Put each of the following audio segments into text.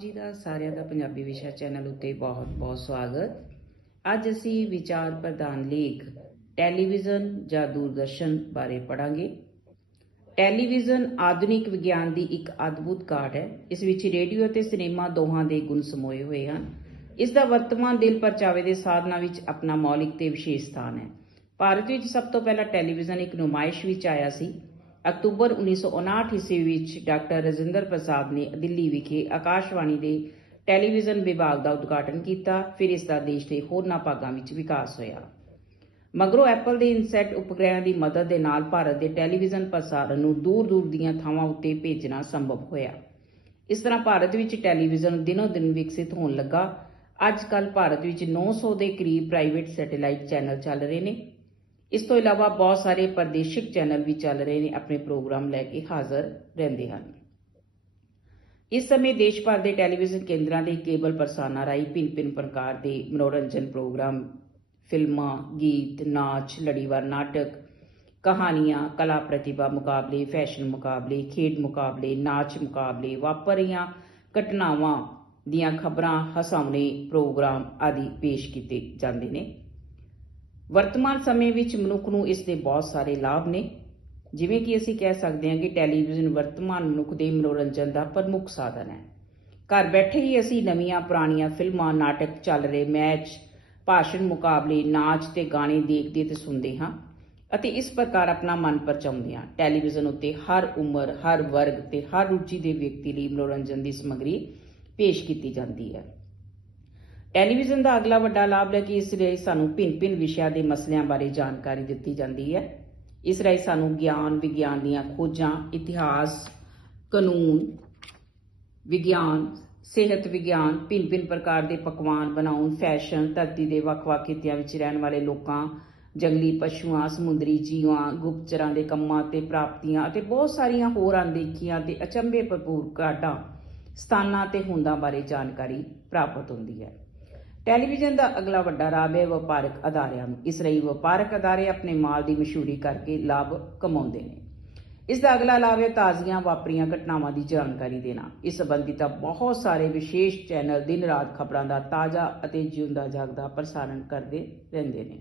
ਜੀ ਦਾ ਸਾਰਿਆਂ ਦਾ ਪੰਜਾਬੀ ਵਿਸ਼ਾ ਚੈਨਲ ਉੱਤੇ ਬਹੁਤ-ਬਹੁਤ ਸਵਾਗਤ। ਅੱਜ ਅਸੀਂ ਵਿਚਾਰ ਪ੍ਰਧਾਨ ਲੇਖ, ਟੈਲੀਵਿਜ਼ਨ ਜਾਂ ਦੂਰਦਰਸ਼ਨ ਬਾਰੇ ਪੜਾਂਗੇ ਟੈਲੀਵਿਜ਼ਨ ਆਧੁਨਿਕ ਵਿਗਿਆਨ ਦੀ ਇੱਕ ਅਦਭੁਤ ਕਾਢ ਹੈ। ਇਸ ਵਿੱਚ ਰੇਡੀਓ ਅਤੇ ਸਿਨੇਮਾ ਦੋਹਾਂ ਦੇ ਗੁਣ ਸਮੋਏ ਹੋਏ ਹਨ। ਇਸ ਦਾ ਵਰਤਮਾਨ ਦਿਲ ਪਰਚਾਵੇ ਦੇ ਸਾਧਨਾਂ ਵਿੱਚ ਆਪਣਾ ਮੌਲਿਕ ਤੇ ਵਿਸ਼ੇਸ਼ ਸਥਾਨ ਹੈ। ਭਾਰਤ ਵਿੱਚ ਸਭ ਤੋਂ ਪਹਿਲਾਂ ਟੈਲੀਵਿਜ਼ਨ ਇੱਕ ਨੁਮਾਇਸ਼ ਵਿੱਚ ਆਇਆ ਸੀ। ਅਕਤੂਬਰ 1959 ਈਸਵੀ ਵਿੱਚ ਡਾਕਟਰ ਰਜਿੰਦਰ ਪ੍ਰਸਾਦ ਨੇ ਦਿੱਲੀ ਵਿਖੇ ਆਕਾਸ਼ਵਾਣੀ ਦੇ ਟੈਲੀਵਿਜ਼ਨ ਵਿਭਾਗ ਦਾ ਉਦਘਾਟਨ ਕੀਤਾ, ਫਿਰ ਇਸ ਦਾ ਦੇਸ਼ ਦੇ ਹੋਰਨਾਂ ਭਾਗਾਂ ਵਿੱਚ ਵਿਕਾਸ ਹੋਇਆ। ਮਗਰੋਂ ਐਪਲ ਦੇ ਇਨਸੈਟ ਉਪਗ੍ਰਹਿਾਂ ਦੀ ਮਦਦ ਦੇ ਨਾਲ ਭਾਰਤ ਦੇ ਟੈਲੀਵਿਜ਼ਨ ਪ੍ਰਸਾਰਣ ਨੂੰ ਦੂਰ-ਦੂਰ ਦੀਆਂ ਥਾਵਾਂ ਉੱਤੇ ਭੇਜਣਾ ਸੰਭਵ ਹੋਇਆ। ਇਸ ਤਰ੍ਹਾਂ ਭਾਰਤ ਵਿੱਚ ਟੈਲੀਵਿਜ਼ਨ ਦਿਨੋ-ਦਿਨ ਵਿਕਸਿਤ ਹੋਣ ਲੱਗਾ। ਅੱਜ ਕੱਲ੍ਹ ਭਾਰਤ ਵਿੱਚ 900 ਦੇ ਕਰੀਬ ਪ੍ਰਾਈਵੇਟ ਸੈਟੇਲਾਈਟ ਚੈਨਲ ਚੱਲ ਰਹੇ ਨੇ। ਇਸ ਤੋਂ ਇਲਾਵਾ ਬਹੁਤ ਸਾਰੇ ਪ੍ਰਦੇਸ਼ਿਕ ਚੈਨਲ ਵੀ ਚੱਲ ਰਹੇ ਨੇ, ਆਪਣੇ ਪ੍ਰੋਗਰਾਮ ਲੈ ਕੇ ਹਾਜ਼ਰ ਰਹਿੰਦੇ ਹਨ। ਇਸ ਸਮੇਂ ਦੇਸ਼ ਭਰ ਦੇ ਟੈਲੀਵਿਜ਼ਨ ਕੇਂਦਰਾਂ ਦੇ ਕੇਬਲ ਪ੍ਰਸਾਰਣਾਂ ਰਾਹੀਂ ਭਿੰਨ-ਭਿੰਨ ਪ੍ਰਕਾਰ ਦੇ ਮਨੋਰੰਜਨ ਪ੍ਰੋਗਰਾਮ, ਫਿਲਮਾਂ, ਗੀਤ, ਨਾਚ, ਲੜੀਵਾਰ ਨਾਟਕ, ਕਹਾਣੀਆਂ, ਕਲਾ ਪ੍ਰਤਿਭਾ ਮੁਕਾਬਲੇ, ਫੈਸ਼ਨ ਮੁਕਾਬਲੇ, ਖੇਡ ਮੁਕਾਬਲੇ, ਨਾਚ ਮੁਕਾਬਲੇ ਵਾਪਰ ਰਹੀਆਂ ਘਟਨਾਵਾਂ ਦੀਆਂ ਖਬਰਾਂ, ਹਸਾਉਣੇ ਪ੍ਰੋਗਰਾਮ ਆਦਿ ਪੇਸ਼ ਕੀਤੇ ਜਾਂਦੇ ਨੇ। ਵਰਤਮਾਨ ਸਮੇਂ ਵਿੱਚ ਮਨੁੱਖ ਨੂੰ ਇਸ ਦੇ ਬਹੁਤ ਸਾਰੇ ਲਾਭ ਨੇ। ਜਿਵੇਂ ਕਿ ਅਸੀਂ ਕਹਿ ਸਕਦੇ ਹਾਂ ਕਿ ਟੈਲੀਵਿਜ਼ਨ ਵਰਤਮਾਨ ਮਨੁੱਖ ਦੇ ਮਨੋਰੰਜਨ ਦਾ ਪ੍ਰਮੁੱਖ ਸਾਧਨ ਹੈ। ਘਰ ਬੈਠੇ ਹੀ ਅਸੀਂ ਨਵੀਆਂ ਪੁਰਾਣੀਆਂ ਫਿਲਮਾਂ, ਨਾਟਕ ਚੱਲ ਰਹੇ ਮੈਚ, ਭਾਸ਼ਣ ਮੁਕਾਬਲੇ, ਨਾਚ ਤੇ ਗਾਣੇ ਦੇਖਦੇ ਤੇ ਸੁਣਦੇ ਹਾਂ ਅਤੇ ਇਸ ਪ੍ਰਕਾਰ ਆਪਣਾ ਮਨ ਪਰਚਾਉਂਦੇ ਹਾਂ। ਟੈਲੀਵਿਜ਼ਨ ਉੱਤੇ ਹਰ ਉਮਰ, ਹਰ ਵਰਗ ਤੇ ਹਰ ਰੁਚੀ ਦੇ ਵਿਅਕਤੀ ਲਈ ਮਨੋਰੰਜਨ ਦੀ ਸਮੱਗਰੀ ਪੇਸ਼ ਕੀਤੀ ਜਾਂਦੀ ਹੈ। ਟੈਲੀਵਿਜ਼ਨ ਦਾ ਅਗਲਾ ਵੱਡਾ ਲਾਭ ਹੈ ਕਿ ਇਸ ਲਈ ਸਾਨੂੰ ਭਿੰਨ-ਭਿੰਨ ਵਿਸ਼ਿਆਂ ਦੇ ਮਸਲਿਆਂ ਬਾਰੇ ਜਾਣਕਾਰੀ ਦਿੱਤੀ ਜਾਂਦੀ ਹੈ। ਇਸ ਰਾਹੀਂ ਸਾਨੂੰ ਗਿਆਨ, ਵਿਗਿਆਨ ਦੀਆਂ ਖੋਜਾਂ, ਇਤਿਹਾਸ, ਕਾਨੂੰਨ, ਵਿਗਿਆਨ, ਸਿਹਤ ਵਿਗਿਆਨ ਭਿੰਨ-ਭਿੰਨ ਪ੍ਰਕਾਰ ਦੇ ਪਕਵਾਨ ਬਣਾਉਣ, ਫੈਸ਼ਨ, ਧਰਤੀ ਦੇ ਵੱਖ-ਵੱਖ ਖਿੱਤਿਆਂ ਵਿੱਚ ਰਹਿਣ ਵਾਲੇ ਲੋਕਾਂ, ਜੰਗਲੀ ਪਸ਼ੂਆਂ, ਸਮੁੰਦਰੀ ਜੀਵਾਂ ਗੁਪਤਚਰਾਂ ਦੇ ਕੰਮਾਂ ਤੇ ਪ੍ਰਾਪਤੀਆਂ ਅਤੇ ਬਹੁਤ ਸਾਰੀਆਂ ਹੋਰ ਅਣਦੇਖੀਆਂ ਤੇ ਅਚੰਭੇ ਭਰਪੂਰ ਕਾਢਾਂ ਸਥਾਨਾਂ ਤੇ ਹੁੰਦਾਂ ਬਾਰੇ ਜਾਣਕਾਰੀ ਪ੍ਰਾਪਤ ਹੁੰਦੀ ਹੈ। ਟੈਲੀਵਿਜ਼ਨ ਦਾ ਅਗਲਾ ਵੱਡਾ ਲਾਭ ਹੈ ਵਪਾਰਕ ਅਦਾਰਿਆਂ ਨੂੰ। ਇਸ ਵਪਾਰਕ ਅਦਾਰੇ ਆਪਣੇ ਮਾਲ ਦੀ ਮਸ਼ਹੂਰੀ ਕਰਕੇ ਲਾਭ ਕਮਾਉਂਦੇ ਨੇ। ਇਸ ਦਾ ਅਗਲਾ ਲਾਭ ਹੈ ਤਾਜ਼ੀਆਂ ਵਾਪਰੀਆਂ ਘਟਨਾਵਾਂ ਦੀ ਜਾਣਕਾਰੀ ਦੇਣਾ। ਇਸ ਸੰਬੰਧੀ ਤਾਂ ਬਹੁਤ ਸਾਰੇ ਵਿਸ਼ੇਸ਼ ਚੈਨਲ ਦਿਨ ਰਾਤ ਖਬਰਾਂ ਦਾ ਤਾਜ਼ਾ ਅਤੇ ਜਿਉਂਦਾ ਜਾਗਦਾ ਪ੍ਰਸਾਰਣ ਕਰਦੇ ਰਹਿੰਦੇ ਨੇ।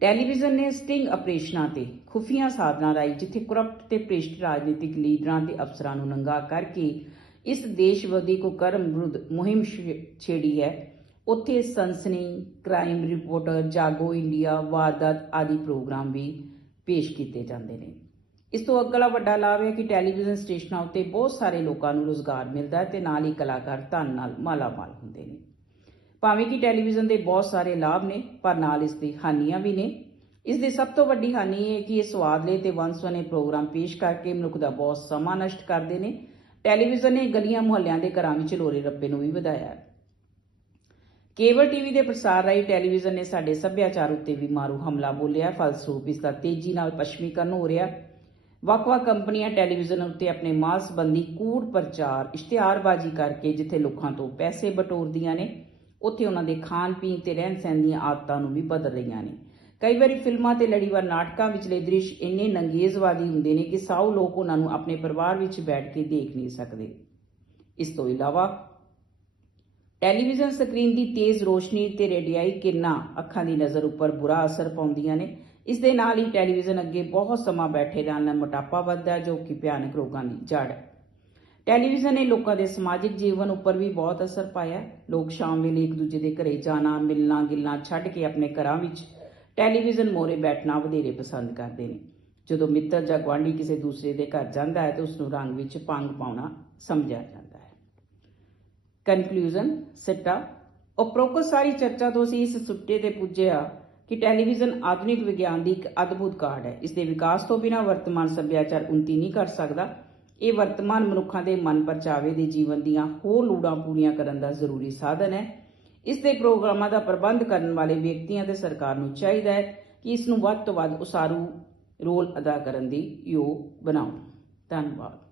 ਟੈਲੀਵਿਜ਼ਨ ਨੇ ਸਟਿੰਗ ਆਪਰੇਸ਼ਨਾਂ ਤੇ ਖੁਫੀਆ ਸਾਧਨਾਂ ਰਾਹੀਂ ਜਿੱਥੇ ਕਰਪਟ ਤੇ ਭ੍ਰਿਸ਼ਟ ਰਾਜਨੀਤਿਕ ਲੀਡਰਾਂ ਤੇ ਅਫਸਰਾਂ ਨੂੰ ਨੰਗਾ ਕਰਕੇ ਇਸ ਦੇਸ਼ ਵਿਰੋਧੀ ਕੁਕਰਮ ਵਿਰੁੱਧ ਮੁਹਿੰਮ ਛੇ- ਛੇੜੀ ਹੈ। ਉੱਥੇ ਸਨਸਨੀ, crime reporter, Jago India, Vardaat ਆਦਿ ਪ੍ਰੋਗਰਾਮ ਵੀ ਪੇਸ਼ ਕੀਤੇ ਜਾਂਦੇ ਨੇ। ਇਸ ਤੋਂ ਅਗਲਾ ਵੱਡਾ ਲਾਭ ਹੈ ਕਿ ਟੈਲੀਵਿਜ਼ਨ ਸਟੇਸ਼ਨਾਂ ਉੱਤੇ ਬਹੁਤ ਸਾਰੇ ਲੋਕਾਂ ਨੂੰ ਰੋਜ਼ਗਾਰ ਮਿਲਦਾ ਹੈ ਤੇ ਨਾਲ ਹੀ ਕਲਾਕਾਰ ਧਨ ਨਾਲ ਮਾਲਾਮਾਲ ਹੁੰਦੇ ਨੇ। ਭਾਵੇਂ ਕਿ ਟੈਲੀਵਿਜ਼ਨ ਦੇ ਬਹੁਤ ਸਾਰੇ ਲਾਭ ਨੇ, ਪਰ ਨਾਲ ਇਸ ਦੀ ਹਾਨੀਆਂ ਵੀ ਨੇ। ਇਸ ਦੀ ਸਭ ਤੋਂ ਵੱਡੀ ਹਾਨੀ ਇਹ ਹੈ ਕਿ ਇਹ ਸਵਾਦਲੇ ਤੇ ਵੰਸਵਨੇ ਪ੍ਰੋਗਰਾਮ ਪੇਸ਼ ਕਰਕੇ ਮਨੁੱਖ ਦਾ ਬਹੁਤ ਸਮਾਂ ਨਸ਼ਟ ਕਰਦੇ ਨੇ। ਟੈਲੀਵਿਜ਼ਨ ਨੇ ਗਲੀਆਂ ਮੁਹੱਲਿਆਂ ਦੇ ਘਰਾਂ ਵਿੱਚ ਲੋਰੇ ਰੱਪੇ ਨੂੰ ਵੀ ਵਧਾਇਆ। ਹੈ ਕੇਬਲ ਟੀਵੀ ਦੇ ਪ੍ਰਸਾਰ ਰਾਹੀਂ ਟੈਲੀਵਿਜ਼ਨ ਨੇ ਸਾਡੇ ਸੱਭਿਆਚਾਰ ਉੱਤੇ ਵੀ ਮਾਰੂ ਹਮਲਾ ਬੋਲਿਆ। ਫਲਸਰੂਪ ਇਸ ਦਾ ਤੇਜ਼ੀ ਨਾਲ ਪੱਛਮੀਕਰਨ ਹੋ ਰਿਹਾ। ਵੱਖ-ਵੱਖ ਕੰਪਨੀਆਂ ਟੈਲੀਵਿਜ਼ਨ ਉੱਤੇ ਆਪਣੇ ਮਾਲ ਸੰਬੰਧੀ ਕੂੜ ਪ੍ਰਚਾਰ, ਇਸ਼ਤਿਹਾਰਬਾਜ਼ੀ ਕਰਕੇ ਜਿੱਥੇ ਲੋਕਾਂ ਤੋਂ ਪੈਸੇ ਬਟੋਰਦੀਆਂ ਨੇ, ਉੱਥੇ ਉਹਨਾਂ ਦੇ ਖਾਣ ਪੀਣ ਤੇ ਰਹਿਣ ਸਹਿਣ ਦੀਆਂ ਆਦਤਾਂ ਨੂੰ ਵੀ ਬਦਲ ਰਹੀਆਂ ਨੇ। ਕਈ ਵਾਰੀ ਫਿਲਮਾਂ ਤੇ ਲੜੀਵਾਰ ਨਾਟਕਾਂ ਵਿਚਲੇ ਦ੍ਰਿਸ਼ ਇੰਨੇ ਨੰਗੇਜ਼ਵਾਦੀ ਹੁੰਦੇ ਨੇ ਕਿ ਸਾਊ ਲੋਕ ਉਹਨਾਂ ਨੂੰ ਆਪਣੇ ਪਰਿਵਾਰ ਵਿੱਚ ਬੈਠ ਕੇ ਦੇਖ ਨਹੀਂ ਸਕਦੇ। ਇਸ ਤੋਂ ਇਲਾਵਾ ਟੈਲੀਵਿਜ਼ਨ ਸਕਰੀਨ ਦੀ ਤੇਜ਼ ਰੋਸ਼ਨੀ ਤੇ ਰੇਡੀਆਈ ਕਿਰਨਾਂ ਅੱਖਾਂ ਦੀ ਨਜ਼ਰ ਉੱਪਰ ਬੁਰਾ ਅਸਰ ਪਾਉਂਦੀਆਂ ਨੇ। ਇਸ ਦੇ ਨਾਲ ਹੀ ਟੈਲੀਵਿਜ਼ਨ ਅੱਗੇ ਬਹੁਤ ਸਮਾਂ ਬੈਠੇ ਰਹਿਣ ਨਾਲ ਮੋਟਾਪਾ ਵੱਧਦਾ ਜੋ ਕਿ ਭਿਆਨਕ ਰੋਗਾਂ ਦੀ ਜੜ ਹੈ। ਟੈਲੀਵਿਜ਼ਨ ਨੇ ਲੋਕਾਂ ਦੇ ਸਮਾਜਿਕ ਜੀਵਨ ਉੱਪਰ ਵੀ ਬਹੁਤ ਅਸਰ ਪਾਇਆ ਲੋਕ ਸ਼ਾਮ ਵੇਲੇ ਇੱਕ ਦੂਜੇ ਦੇ ਘਰੇ ਜਾਣਾ ਮਿਲਣਾ ਗਿਲਣਾ ਛੱਡ ਕੇ ਆਪਣੇ ਘਰਾਂ ਵਿੱਚ ਟੈਲੀਵਿਜ਼ਨ ਮੋਰੇ ਬੈਠਣਾ ਵਧੇਰੇ ਪਸੰਦ ਕਰਦੇ ਨੇ। ਜਦੋਂ ਮਿੱਤਰ ਜਾਂ ਗੁਆਂਢੀ ਕਿਸੇ ਦੂਸਰੇ ਦੇ ਘਰ ਜਾਂਦਾ ਹੈ ਤਾਂ ਉਸ ਨੂੰ ਰੰਗ ਵਿੱਚ ਪੰਗ ਪਾਉਣਾ ਸਮਝਿਆ ਜਾਂਦਾ ਹੈ। ਕਨਕਲੂਜਨ ਸਿੱਟਾ। ਉਪਰੋਕਤ ਸਾਰੀ ਚਰਚਾ ਤੋਂ ਅਸੀਂ ਇਸ ਸੁੱਟੇ ਤੇ ਪੁੱਜਿਆ ਕਿ ਟੈਲੀਵਿਜ਼ਨ ਆਧੁਨਿਕ ਵਿਗਿਆਨ ਦੀ ਇੱਕ ਅਦਭੁਤ ਕਾਢ ਹੈ। ਇਸ ਦੇ ਵਿਕਾਸ ਤੋਂ ਬਿਨਾਂ ਵਰਤਮਾਨ ਸੱਭਿਆਚਾਰ ਉન્નਤੀ ਨਹੀਂ ਕਰ ਸਕਦਾ। ਇਹ ਵਰਤਮਾਨ ਮਨੁੱਖਾਂ ਦੇ ਮਨ ਪਰਚਾਵੇ ਦੇ ਜੀਵਨ ਦੀਆਂ ਹੋਰ ਲੋੜਾਂ ਪੂਰੀਆਂ ਕਰਨ ਦਾ ਜ਼ਰੂਰੀ ਸਾਧਨ ਹੈ। ਇਸ ਦੇ ਪ੍ਰੋਗਰਾਮਾਂ ਦਾ ਪ੍ਰਬੰਧ ਕਰਨ ਵਾਲੇ ਵਿਅਕਤੀਆਂ ਤੇ ਸਰਕਾਰ ਨੂੰ ਚਾਹੀਦਾ ਹੈ ਕਿ ਇਸ ਨੂੰ ਵੱਧ ਤੋਂ ਵੱਧ ਉਸਾਰੂ ਰੋਲ ਅਦਾ ਕਰਨ ਦੀ ਯੋਗ ਬਣਾਉਣ। ਧੰਨਵਾਦ।